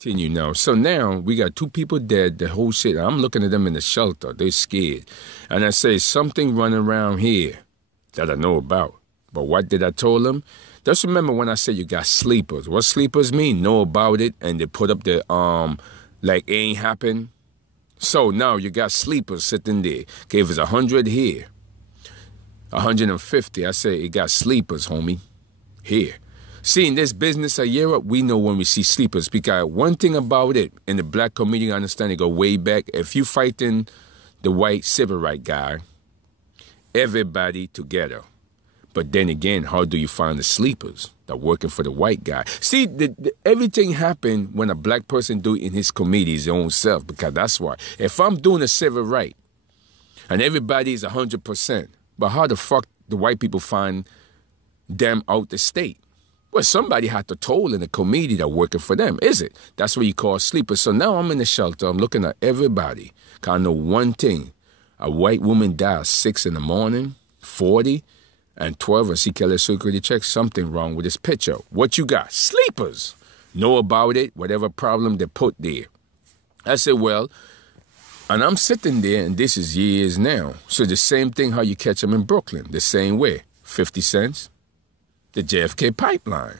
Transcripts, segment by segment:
continue now. So now we got two people dead, the whole shit. I'm looking at them in the shelter. They're scared. And I say, something running around here that I know about. But what did I tell them? Just remember when I said you got sleepers. What sleepers mean? Know about it, and they put up the, like it ain't happened. So now you got sleepers sitting there. Okay, if it's 100 here, 150, I say it got sleepers, homie, here. See, in this business of Europe, we know when we see sleepers, because one thing about it, in the black community, I understand it go way back. If you fighting the white civil right guy, everybody together. But then again, how do you find the sleepers that working for the white guy? See, everything happened when a black person do it in his community, his own self, because that's why. If I'm doing a civil right, and everybody is 100%, but how the fuck the white people find them out the state? Well, somebody had to toll in the community that working for them, is it? That's what you call sleepers. So now I'm in the shelter. I'm looking at everybody. Because I know one thing. A white woman died 6 in the morning, 40, and 12, and she killed her security check. Something wrong with this picture. What you got? Sleepers. Know about it, whatever problem they put there. I said, well, and I'm sitting there, and this is years now. So the same thing how you catch them in Brooklyn. The same way. 50 cents. The JFK pipeline.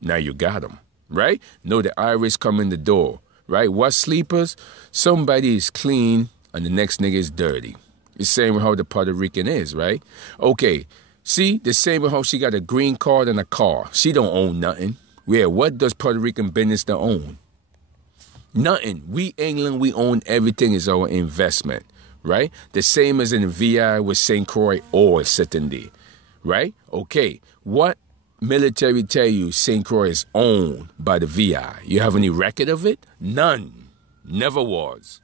Now you got them, right? Know the Irish come in the door, right? What sleepers? Somebody is clean and the next nigga is dirty. The same with how the Puerto Rican is, right? Okay, see, the same with how she got a green card and a car. She don't own nothing. Yeah, what does Puerto Rican business to own? Nothing. We, England, we own everything is our investment, right? The same as in the VI with St. Croix oil sitting there, right? Okay. What military tell you St. Croix is owned by the VI? You have any record of it? None. Never was.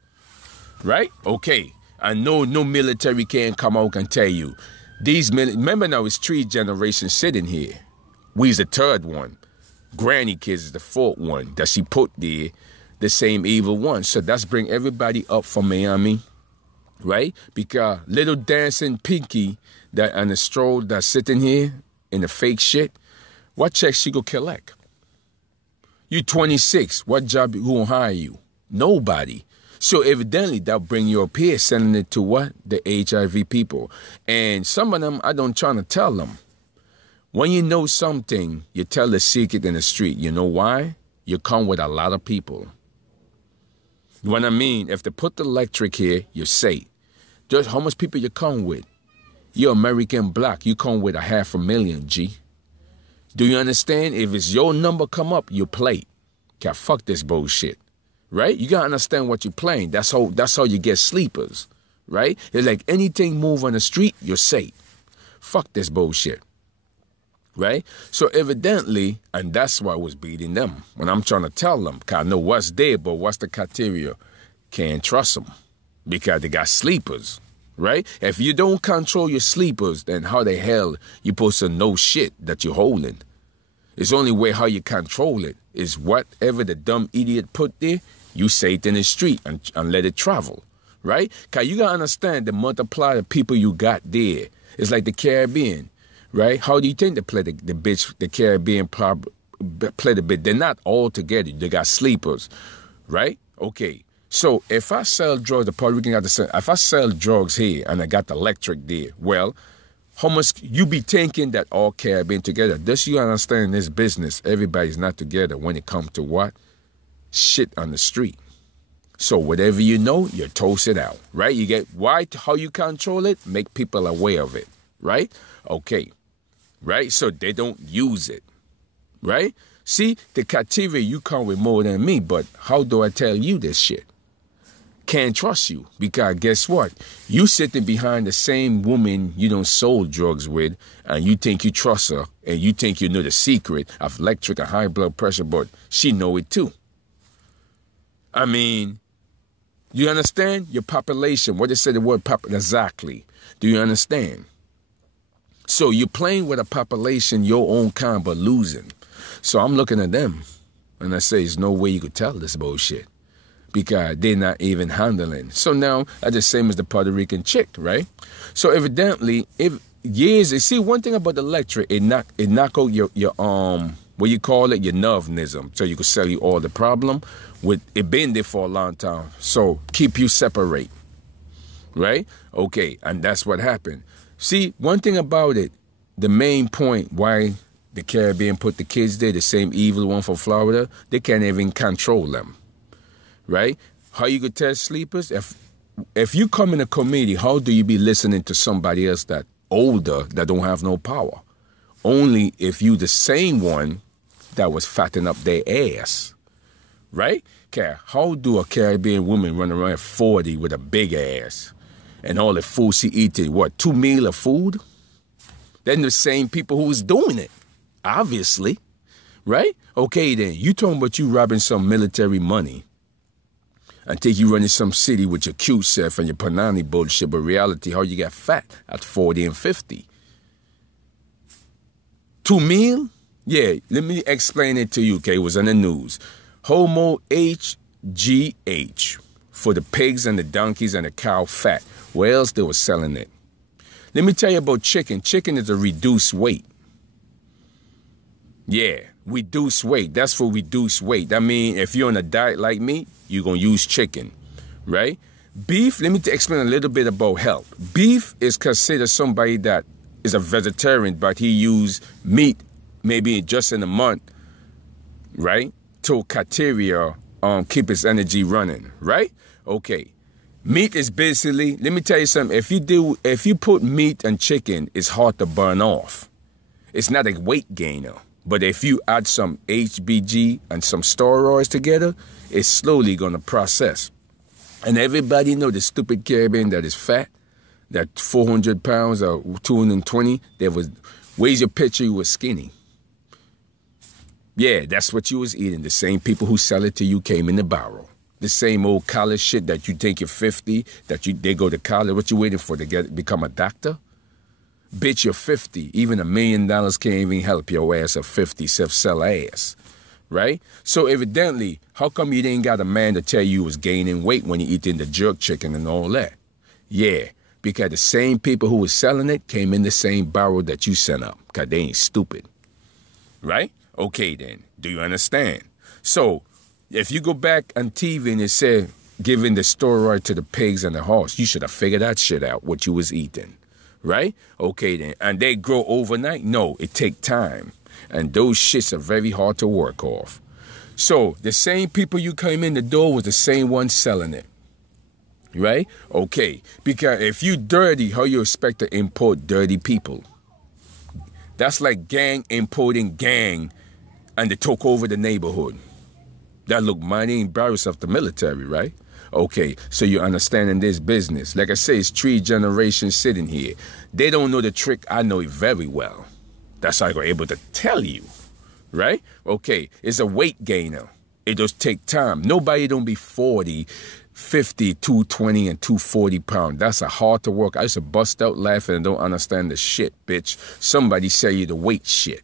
Right? Okay. I know no military can come out and tell you. Remember now, it's 3 generations sitting here. We's the 3rd one. Granny kids is the 4th one that she put there, the same evil one. So that's bring everybody up from Miami, right? Because little dancing Pinky that and the stroll that's sitting here, in the fake shit, what check she go collect? You 26, what job who gonna hire you? Nobody. So evidently that bring you up here, sending it to what? The HIV people. And some of them, I don't try to tell them. When you know something, you tell the secret in the street. You know why? You come with a lot of people. What I mean, if they put the electric here, you're safe. Just how much people you come with? You're American black. You come with 500,000, G. Do you understand? If it's your number come up, you play. Can't fuck this bullshit. Right? You gotta understand what you're playing. That's how you get sleepers. Right? It's like anything move on the street, you're safe. Fuck this bullshit. Right? So evidently, and that's why I was beating them. When I'm trying to tell them, because I know what's there, but what's the criteria? Can't trust them. Because they got sleepers. Right? If you don't control your sleepers, then how the hell you supposed to know shit that you're holding? It's only way how you control it is whatever the dumb idiot put there, you say it in the street and let it travel. Right? Because you got to understand the multiply of people you got there. It's like the Caribbean. Right? How do you think they play the Caribbean play the bit? They're not all together. They got sleepers. Right? Okay. So if I sell drugs, the Puerto Rican got the same. If I sell drugs here and I got the electric there, well, how much you be thinking that all Caribbean together? Does you understand this business? Everybody's not together when it comes to what? Shit on the street. So whatever you know, you toast it out, right? You get why how you control it, make people aware of it, right? Okay, right? So they don't use it, right? See, the criteria you come with more than me, but how do I tell you this shit? Can't trust you because guess what? You sitting behind the same woman you don't sold drugs with and you think you trust her and you think you know the secret of electric and high blood pressure, but she know it too. I mean, you understand? Your population, what they say the word exactly. Do you understand? So you're playing with a population your own kind but losing. So I'm looking at them and I say, there's no way you could tell this bullshit. Because they're not even handling. So now, that's the same as the Puerto Rican chick, right? So evidently, if years, you see one thing about the electric, it knock out your what you call it, your nervism, so you could sell you all the problem. With it been there for a long time, so keep you separate, right? Okay, and that's what happened. See, one thing about it, the main point why the Caribbean put the kids there, the same evil one for Florida, they can't even control them, right? How you could test sleepers? If you come in a community, how do you be listening to somebody else that older that don't have no power? Only if you the same one that was fattening up their ass, right? Okay, how do a Caribbean woman run around at 40 with a big ass and all the food she eating, what, 2 meals of food? Then the same people who was doing it, obviously, right? Okay, then, you talking about you robbing some military money and think you running some city with your cute self and your panani bullshit, but reality, how you got fat at 40 and 50? 2 meal? Yeah, let me explain it to you, okay? It was on the news. Homo HGH for the pigs and the donkeys and the cow fat. Where else they were selling it? Let me tell you about chicken. Chicken is a reduced weight. Yeah, reduced weight. That's for reduced weight. I mean, if you're on a diet like me, you're going to use chicken, right? Beef, let me explain a little bit about health. Beef is considered somebody that is a vegetarian, but he use meat maybe just in a month, right? To criteria, keep his energy running, right? Okay. Meat is basically, let me tell you something. If you put meat and chicken, it's hard to burn off. It's not a weight gainer. But if you add some HBG and some steroids together, it's slowly going to process. And everybody know the stupid Caribbean that is fat, that 400 pounds or 220, where's your picture you were skinny? Yeah, that's what you was eating. The same people who sell it to you came in the barrel. The same old college shit that you think you're 50, they go to college. What you waiting for, to become a doctor? Bitch, you're 50. Even $1 million can't even help your ass at 50 except sell ass, right? So evidently, how come you didn't got a man to tell you was gaining weight when you eating the jerk chicken and all that? Yeah, because the same people who was selling it came in the same barrel that you sent up, because they ain't stupid, right? Okay then, do you understand? So, if you go back on TV and it said giving the steroid to the pigs and the horse, you should have figured that shit out, what you was eating, right? Okay then, and they grow overnight? No, it take time, and those shits are very hard to work off. So, the same people you came in the door was the same ones selling it, right? Okay, because if you dirty, how you expect to import dirty people? That's like gang importing gang, and they took over the neighborhood. That look mighty embarrassed of the military, right? Okay, so you're understanding this business. Like I say, it's 3 generations sitting here. They don't know the trick. I know it very well. That's how I'm able to tell you, right? Okay, it's a weight gainer. It just take time. Nobody don't be 40, 50, 220, and 240 pounds. That's a hard to work. I used to bust out laughing and don't understand the shit, bitch. Somebody say you the weight shit.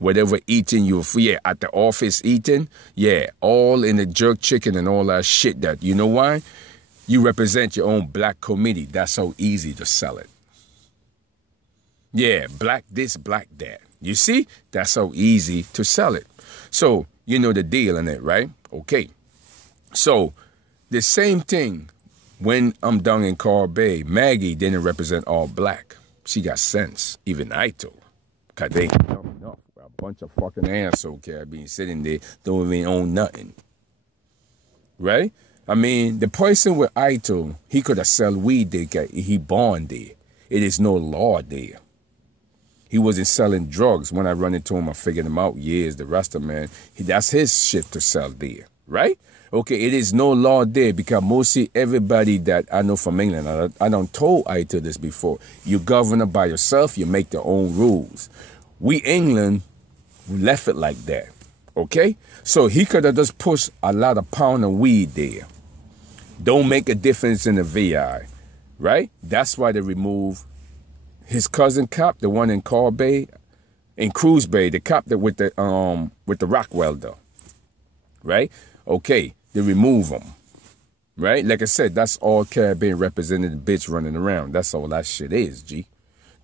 Whatever eating you, yeah, at the office eating, yeah, all in the jerk chicken and all that shit that, you know why? You represent your own black community. That's so easy to sell it. Yeah, black this, black that. You see? That's so easy to sell it. So, you know the deal in it, right? Okay. So, the same thing when I'm down in Coral Bay, Maggie didn't represent all black. She got sense, even I told. Because they ain't dumb enough. A bunch of fucking asshole Caribbean sitting there, don't even own nothing. Right? I mean, the person with Ito, he could have sell weed there. He born there. It is no law there. He wasn't selling drugs. When I run into him, I figured him out. Years, the Rasta man, that's his shit to sell there. Right? Okay, it is no law there because mostly everybody that I know from England, I don't told Ito this before. You govern by yourself, you make your own rules. We England left it like that, okay? So he could have just pushed a lot of pound of weed there. Don't make a difference in the VI, right? That's why they removed his cousin cop, the one in Coral Bay, in Cruz Bay, the cop that with the rock welder, right? Okay, they remove him, right? Like I said, that's all Caribbean represented bitch running around. That's all that shit is, G.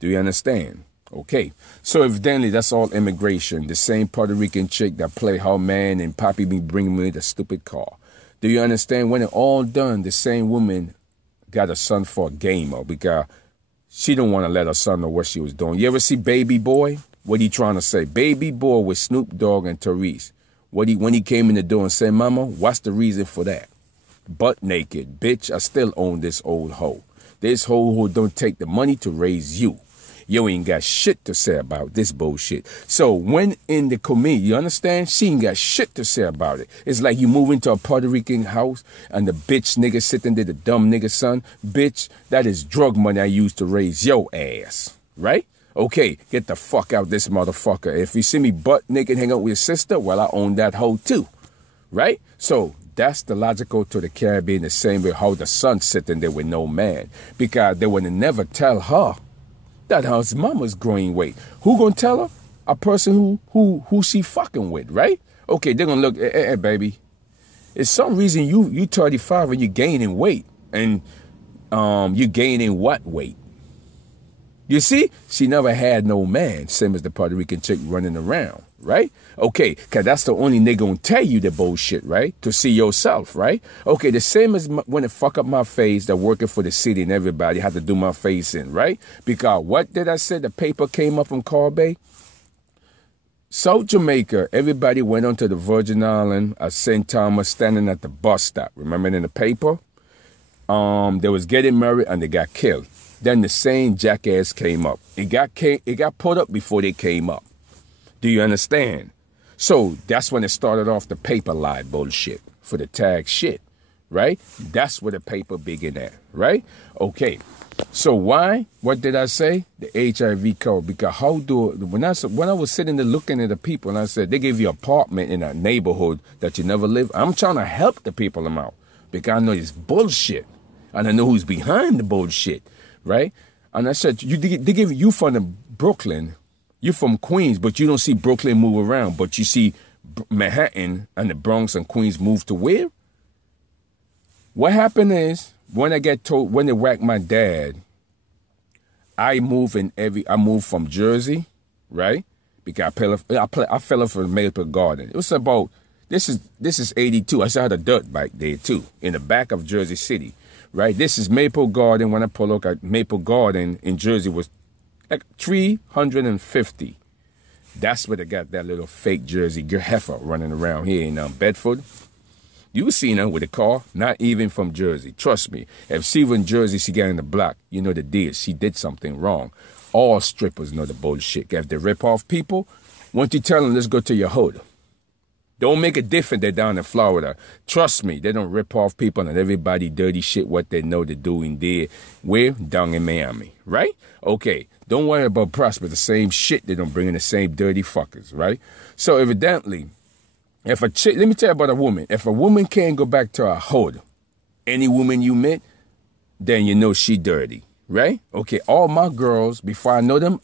Do you understand? Okay, so evidently that's all immigration. The same Puerto Rican chick that play her man and Poppy be bringing me the stupid car. Do you understand? When it all done, the same woman got a son for a gamer because she don't want to let her son know what she was doing. You ever see Baby Boy? What he trying to say? Baby Boy with Snoop Dogg and Therese. When he came in the door and said, Mama, what's the reason for that? Butt naked, bitch, I still own this old hoe. This hoe who don't take the money to raise you. You ain't got shit to say about this bullshit. So when in the community, you understand? She ain't got shit to say about it. It's like you move into a Puerto Rican house and the bitch nigga sitting there, the dumb nigga son. Bitch, that is drug money I used to raise your ass. Right? Okay, get the fuck out this motherfucker. If you see me butt naked hang out with your sister, well, I own that hoe too. Right? So that's the logical to the Caribbean, the same way how the son sitting there with no man. Because they would never tell her that her mama's growing weight. Who gonna tell her? A person who she fucking with, right? Okay, they're gonna look, hey, baby. It's some reason you 35 and you're gaining weight. And you gaining what weight? You see? She never had no man, same as the Puerto Rican chick running around, right? Okay, because that's the only nigga gonna tell you the bullshit, right? To see yourself, right? Okay, the same as when it fuck up my face, that working for the city and everybody had to do my face in, right? Because what did I say? The paper came up from Carbay. South Jamaica, everybody went onto the Virgin Island at St. Thomas standing at the bus stop. Remember in the paper? They was getting married and they got killed. Then the same jackass came up. It got put up before they came up. Do you understand? So that's when it started off the paper lie bullshit for the tag shit, right? That's where the paper began at, right? Okay. So why? What did I say? The HIV code. Because when I was sitting there looking at the people and I said, they gave you an apartment in a neighborhood that you never lived. I'm trying to help the people out because I know it's bullshit. And I know who's behind the bullshit. Right? And I said, they give you from the Brooklyn, you're from Queens, but you don't see Brooklyn move around, but you see Manhattan and the Bronx and Queens move to where? What happened is, when they whacked my dad, I moved from Jersey, right? Because I fell off from Maple Garden. It was about, this is 82. I still had a dirt bike there too, in the back of Jersey City. Right, this is Maple Garden. When I pull up at Maple Garden in Jersey was like 350. That's where they got that little fake Jersey heifer running around here in Bedford. You seen her with a car, not even from Jersey. Trust me, if she was in Jersey, she got in the block. You know the deal. She did something wrong. All strippers know the bullshit. If they rip off people, once you tell them, let's go to your hood. Don't make it different. They're down in Florida. Trust me, they don't rip off people and everybody dirty shit what they know they're doing there. Where? Down in Miami, right? Okay, don't worry about Prosper. The same shit they don't bring in the same dirty fuckers, right? So evidently, if a chick, let me tell you about a woman. If a woman can't go back to her hood, any woman you met, then you know she dirty, right? Okay, all my girls, before I know them,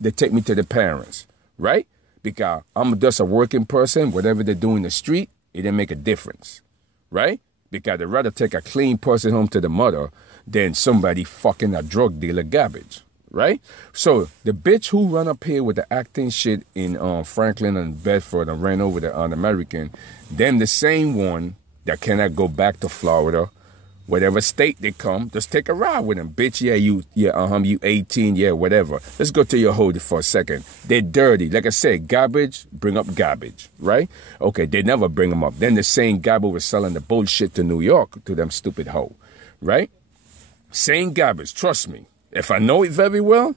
they take me to the parents, right? Because I'm just a working person, whatever they do in the street, it didn't make a difference, right? Because they'd rather take a clean person home to the mother than somebody fucking a drug dealer garbage, right? So the bitch who run up here with the acting shit in Franklin and Bedford and ran over the American, them the same one that cannot go back to Florida, whatever state they come, just take a ride with them. Bitch, you 18, yeah, whatever. Let's go to your hood for a second. They're dirty. Like I said, garbage, bring up garbage, right? Okay, they never bring them up. Then the same garbage was selling the bullshit to New York to them stupid hoe, right? Same garbage, trust me. If I know it very well,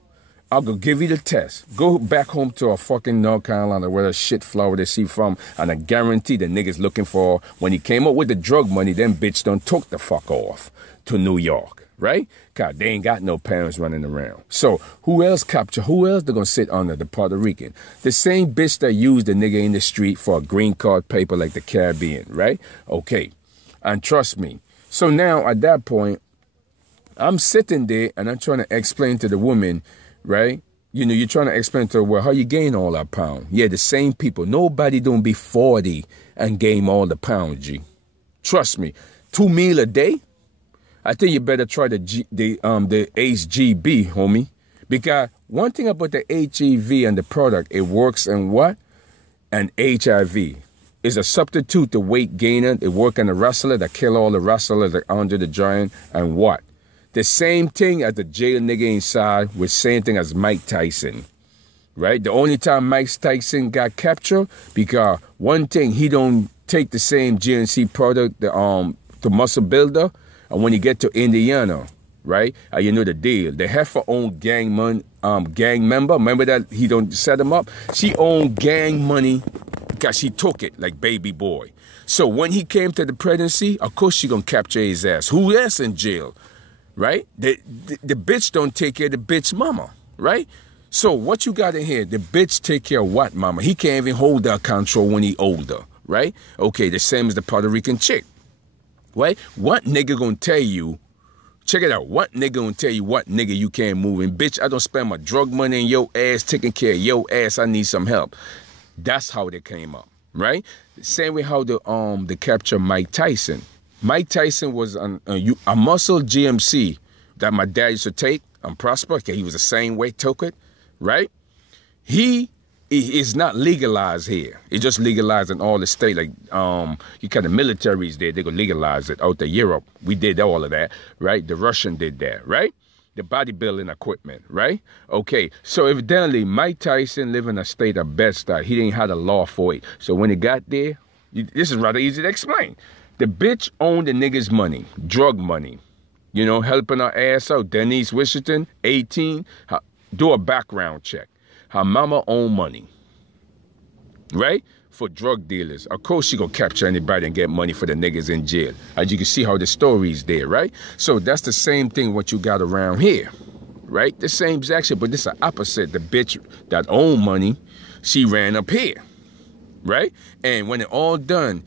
I'll go give you the test. Go back home to a fucking North Carolina where the shit Florida she from, and I guarantee the niggas looking for, when he came up with the drug money, them bitch done took the fuck off to New York, right? God, they ain't got no parents running around. So who else they gonna sit under? The Puerto Rican. The same bitch that used the nigga in the street for a green card paper like the Caribbean, right? Okay, and trust me. So now at that point, I'm sitting there and I'm trying to explain to the woman, right? You know, you're trying to explain to her, well, how you gain all that pound? Yeah, the same people. Nobody don't be 40 and gain all the pound, G. Trust me. 2 meals a day? I think you better try the HGB, homie. Because one thing about the HEV and the product, it works in what? An HIV. It's a substitute to weight gainer. It works on the wrestler that kill all the wrestlers that under the giant. And what? The same thing as the jail nigga inside with same thing as Mike Tyson. Right? The only time Mike Tyson got captured, because one thing, he don't take the same GNC product, the muscle builder, and when you get to Indiana, right? You know the deal. The heifer owned gang member. Remember that he don't set him up? She owned gang money because she took it like baby boy. So when he came to the presidency, of course she gonna capture his ass. Who else in jail? Right? The bitch don't take care of the bitch mama, right? So what you got in here? The bitch take care of what mama? He can't even hold that control when he older, right? Okay, the same as the Puerto Rican chick, right? What nigga gonna tell you? Check it out. What nigga gonna tell you what nigga you can't move? And bitch, I don't spend my drug money in your ass, taking care of your ass. I need some help. That's how they came up, right? Same way how the capture Mike Tyson. Mike Tyson was a muscle GMC that my dad used to take on Prosper. He was the same way, took it, right? He is not legalized here. It's just legalized in all the state. Like you kind of militaries there, they go legalize it out to Europe. We did all of that, right? The Russian did that, right? The bodybuilding equipment, right? Okay, so evidently Mike Tyson lived in a state of Bed-Stuy. He didn't have the law for it. So when he got there, this is rather easy to explain. The bitch owned the nigga's money, drug money, you know, helping her ass out. Denise Washington, 18, do a background check. Her mama own money, right? For drug dealers. Of course she gonna capture anybody and get money for the niggas in jail. As you can see how the story's there, right? So that's the same thing what you got around here, right? The same exact shit, but this is the opposite. The bitch that own money, she ran up here, right? And when it all done,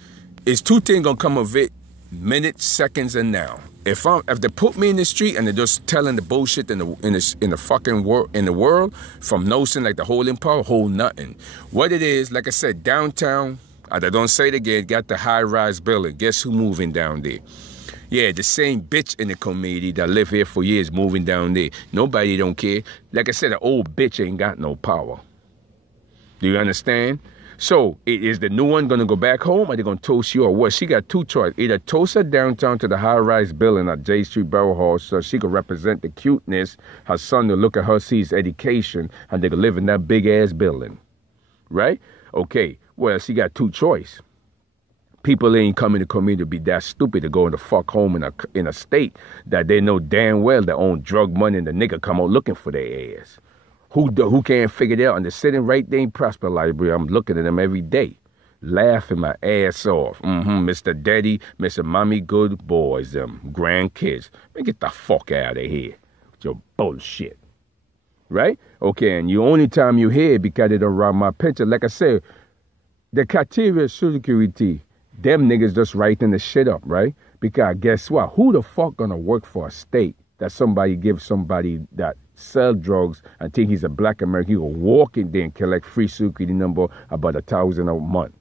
it's two things gonna come of it: minutes, seconds, and now. If they put me in the street and they're just telling the bullshit in the fucking world from notion like the holding power, hold nothing. What it is, like I said, downtown, I don't say it again, got the high-rise building. Guess who moving down there? Yeah, the same bitch in the community that lived here for years moving down there. Nobody don't care. Like I said, the old bitch ain't got no power. Do you understand? So, is the new one going to go back home, or they going to toast you, or what? She got two choices. Either toast her downtown to the high-rise building at J Street Borough Hall so she could represent the cuteness, her son to look at her, see his education, and they could live in that big-ass building. Right? Okay, well, she got two choices. People ain't coming to community to be that stupid to go in the fuck home in a state that they know damn well they own drug money and the nigga come out looking for their ass. Who can't figure it out? And they're sitting right there in Prosper Library. I'm looking at them every day, laughing my ass off. Mr. Daddy, Mr. Mommy, good boys, them grandkids. Man, get the fuck out of here with your bullshit. Right? Okay, and the only time you hear it because they don't rob my pension. Like I said, the criteria security, them niggas just writing the shit up, right? Because guess what? Who the fuck gonna work for a state that somebody gives somebody that sell drugs and think he's a black American? He will walk in there and collect free security number about $1,000 a month,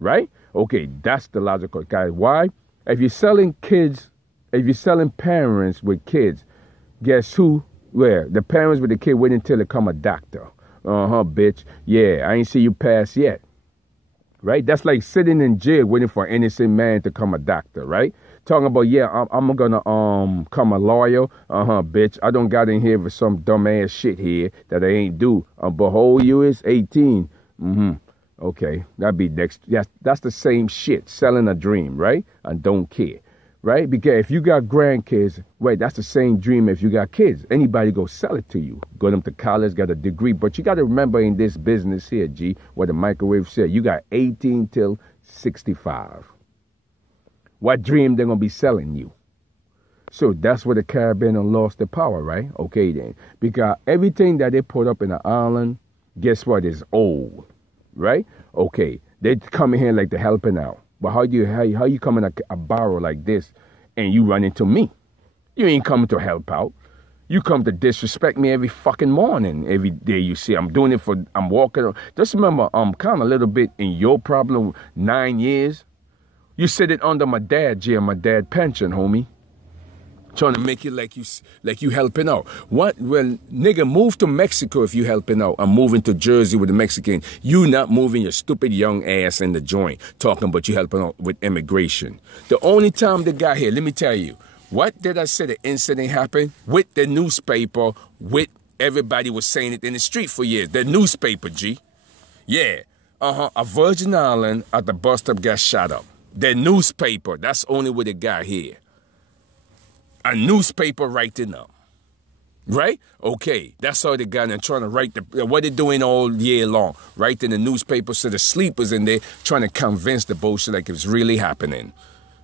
right? Okay, that's the logical guy. Why? If you're selling kids, if you're selling parents with kids, guess who? Where? The parents with the kid wait until they become a doctor. Bitch. Yeah, I ain't see you pass yet. Right? That's like sitting in jail waiting for an innocent man to become a doctor, right? Talking about, yeah, I'm gonna come a lawyer. Bitch. I don't got in here with some dumbass shit here that I ain't do. But whole you is 18. Okay, that'd be next. Yes, that's the same shit. Selling a dream, right? And don't care, right? Because if you got grandkids, wait, that's the same dream if you got kids. Anybody go sell it to you. Go them to college, got a degree. But you got to remember in this business here, G, what the microwave said, you got 18 till 65. What dream they're going to be selling you? So that's where the Caribbean lost their power, right? Okay, then. Because everything that they put up in the island, guess what, is old, right? Okay, they come in here like they're helping out. But how you come in a barrel like this and you run into me? You ain't coming to help out. You come to disrespect me every fucking morning, every day you see. I'm doing it I'm walking. Just remember, I'm kind of a little bit in your problem, 9 years. You sit it under my dad, G, my dad pension, homie. trying to make it like you helping out. What? Well, nigga, move to Mexico if you helping out. I'm moving to Jersey with the Mexican. You not moving your stupid young ass in the joint, talking about you helping out with immigration. The only time they got here, let me tell you, what did I say the incident happened? With the newspaper, with everybody was saying it in the street for years. The newspaper, G. Yeah. A Virgin Island at the bus stop got shot up. The newspaper, that's only what it got here. A newspaper writing up. Right? Okay, that's all they got and trying to write what they're doing all year long. Writing the newspaper so the sleepers in there trying to convince the bullshit like it's really happening.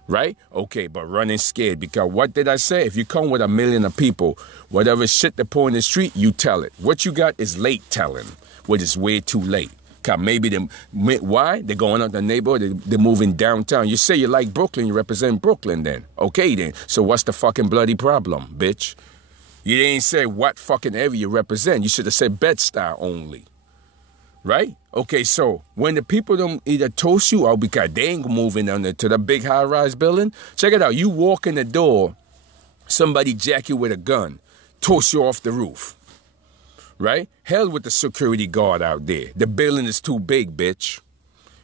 Right? Okay, but running scared because what did I say? If you come with 1 million of people, whatever shit they pour in the street, you tell it. What you got is late telling, which is way too late. Cause maybe why? They're going out the neighborhood, they're moving downtown. You say you like Brooklyn, you represent Brooklyn then. Okay then, so what's the fucking bloody problem, bitch? You ain't say what fucking area you represent. You should have said Bed-Stuy only. Right? Okay, so when the people don't either toast you or because they ain't moving down there to the big high-rise building, check it out. You walk in the door, somebody jack you with a gun, toast you off the roof. Right? Hell with the security guard out there. The building is too big, bitch.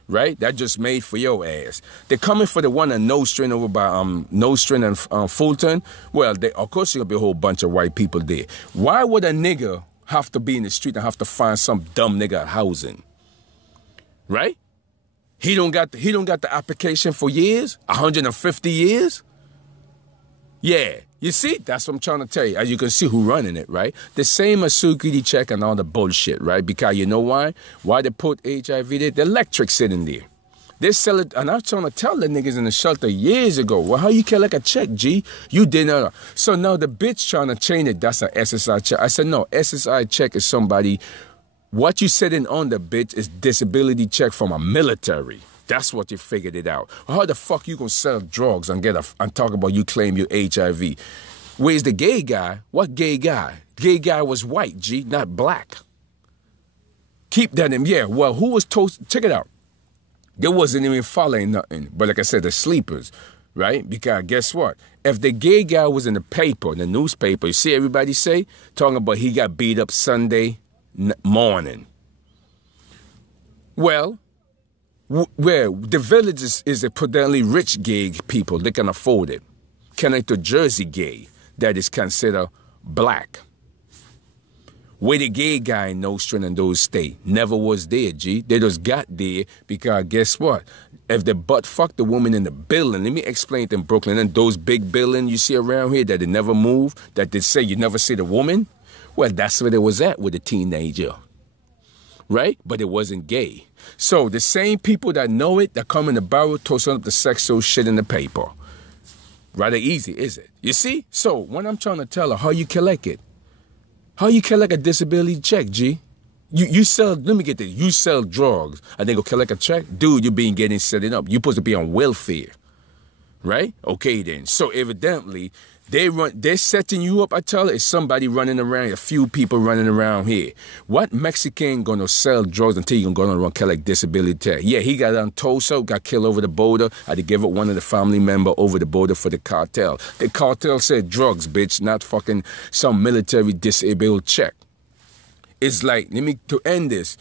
Right? That just made for your ass. They're coming for the one on Nostrand over by Nostrand and Fulton. Well, of course there'll be a whole bunch of white people there. Why would a nigga have to be in the street and have to find some dumb nigga housing? Right? He don't got the application for years? 150 years? Yeah. You see, that's what I'm trying to tell you. As you can see who running it, right? The same as security check and all the bullshit, right? Because you know why? Why they put HIV there? The electric sitting there. They sell it, and I was trying to tell the niggas in the shelter years ago, well, how you collect a check, G? You didn't. So now the bitch trying to change it, that's an SSI check. I said, no, SSI check is somebody, what you sitting on the bitch is disability check from a military. That's what you figured it out. How the fuck you gonna sell drugs and and talk about you claim you HIV? Where's the gay guy? What gay guy? Gay guy was white, G, not black. Keep that in, yeah, well, who was toast? Check it out. There wasn't even following nothing. But like I said, the sleepers, right? Because guess what? If the gay guy was in the paper, the newspaper, you see everybody say, talking about he got beat up Sunday morning. Well, where the village is a predominantly rich gay people. They can afford it. Connect to Jersey gay that is considered black. Where the gay guy in Nostrand and those stay never was there, G. They just got there because guess what? If the butt fuck the woman in the building, let me explain it in Brooklyn, and those big buildings you see around here that they never move, that they say you never see the woman, well, that's where they was at with a teenager. Right? But it wasn't gay. So the same people that know it, that come in the barrel, toasting up the sexual shit in the paper. Rather easy, is it? You see? So when I'm trying to tell her how you collect it, how you collect a disability check, G? You sell, let me get this, you sell drugs and then go collect a check? Dude, you're being getting setting up. You're supposed to be on welfare. Right? Okay then. So evidently, they're setting you up, I tell her, it's somebody running around, a few people running around here. What Mexican gonna sell drugs until you gonna run collect disability tax? Yeah, he got on Tulsa, got killed over the border. I had to give it one of the family member over the border for the cartel. The cartel said drugs, bitch, not fucking some military disabled check. It's like, to end this,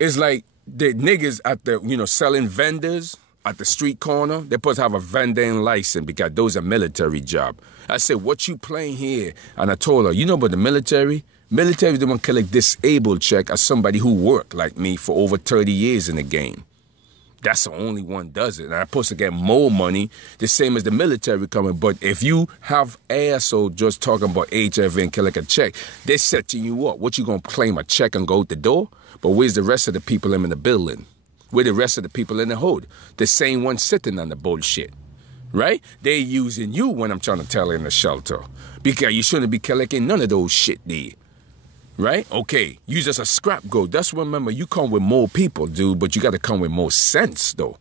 it's like the niggas at the, selling vendors at the street corner, they're supposed to have a vending license because those are military job. I said, what you playing here? And I told her, you know about the military? Military, they want to collect disabled check as somebody who worked like me for over 30 years in the game. That's the only one does it. And I'm supposed to get more money, the same as the military coming. But if you have asshole just talking about HIV and collect a check, they're setting you up. What, you going to claim a check and go out the door? But where's the rest of the people in the building? Where the rest of the people in the hood? The same one sitting on the bullshit. Right? They using you when I'm trying to tell her in the shelter. Because you shouldn't be collecting none of those shit there. Right? Okay, you just a scrap go. That's what, remember, you come with more people, dude, but you got to come with more sense, though.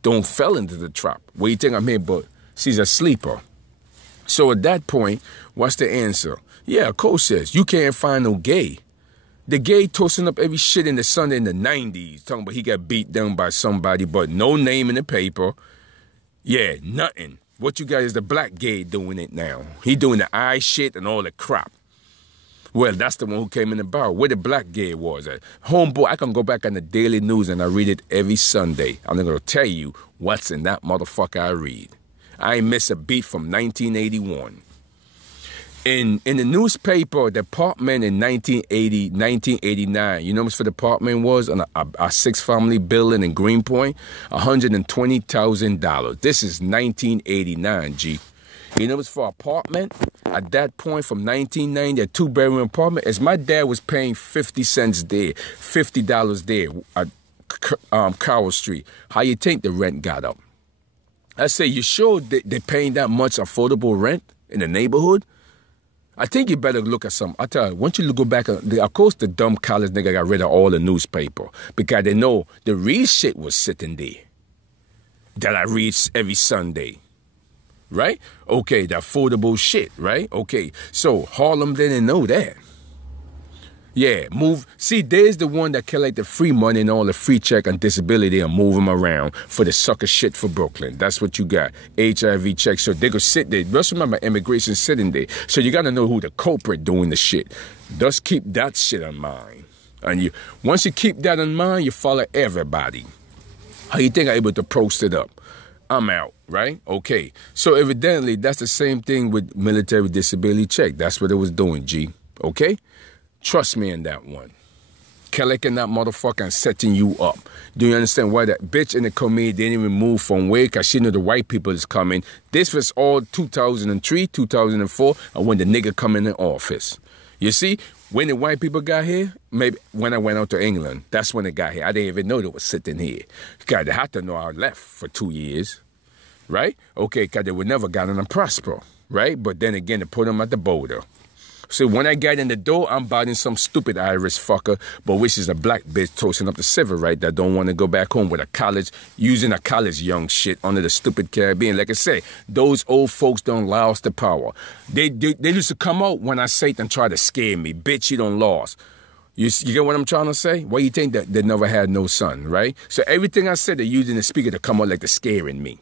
Don't fall into the trap. What do you think I'm here, but she's a sleeper. So at that point, what's the answer? Yeah, Cole says, you can't find no gay. The gay toasting up every shit in the Sunday in the 90s, talking about he got beat down by somebody, but no name in the paper. Yeah, nothing. What you got is the black gay doing it now. He doing the eye shit and all the crap. Well, that's the one who came in the bar. Where the black gay was at. Homeboy, I can go back on the Daily News and I read it every Sunday. I'm going to tell you what's in that motherfucker I read. I ain't miss a beat from 1981. In the newspaper, the apartment in 1989, you know how much for the apartment was on a 6-family building in Greenpoint? $120,000. This is 1989, G. You know what's for apartment? At that point, from 1990, a 2-bedroom apartment, as my dad was paying 50 cents there, $50 there at Cowell Street. How you think the rent got up? I say, you sure they're paying that much affordable rent in the neighborhood? I think you better look at some. I tell you, once you go back, of course the dumb college nigga got rid of all the newspaper because they know the real shit was sitting there that I read every Sunday. Right? Okay, the affordable shit, right? Okay, so Harlem didn't know that. Yeah, move. See, there's the one that collect the free money and all the free check on disability and move them around for the sucker shit for Brooklyn. That's what you got. HIV check. So they could sit there. Just remember immigration sitting there. So you got to know who the culprit doing the shit. Just keep that shit in mind. And once you keep that in mind, you follow everybody. How you think I'm able to post it up? I'm out, right? Okay. So evidently, that's the same thing with military disability check. That's what it was doing, G. Okay? Trust me in that one. Collecting that motherfucker and setting you up. Do you understand why that bitch in the committee didn't even move from where? Because she knew the white people is coming. This was all 2003, 2004, and when the nigga come in the office. You see, when the white people got here, maybe when I went out to England, that's when they got here. I didn't even know they was sitting here. God, they had to know I left for 2 years, right? Okay, because they would never gotten them prosper, right? But then again, they put them at the border. So when I got in the door, I'm biting some stupid Irish fucker, but which is a black bitch toasting up the civil right that don't want to go back home with a college, using a college young shit under the stupid Caribbean. Like I say, those old folks don't lost the power. They used to come out when I say it and try to scare me. Bitch, you don't lost. You get what I'm trying to say? Why you think that they never had no son, right? So everything I said, they're using the speaker to come out like they're scaring me.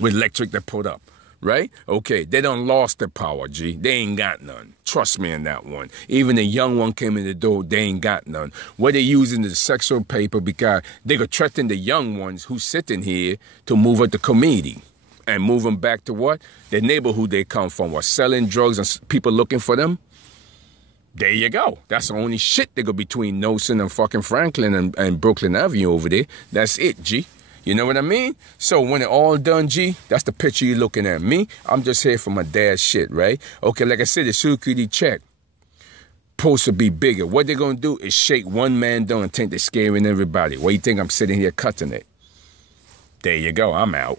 With electric they put up. Right? Okay, they done lost their power, G. They ain't got none. Trust me in that one. Even the young one came in the door, they ain't got none. What they using is sexual paper because they could threaten the young ones who's sitting here to move out the community and move them back to what? The neighborhood they come from. What? Selling drugs and people looking for them? There you go. That's the only shit they go between Nelson and fucking Franklin and Brooklyn Avenue over there. That's it, G. You know what I mean? So when it all done, G, that's the picture you're looking at. Me, I'm just here for my dad's shit, right? Okay, like I said, the security check supposed to be bigger. What they're going to do is shake one man down and think they're scaring everybody. Why you think I'm sitting here cutting it? There you go. I'm out.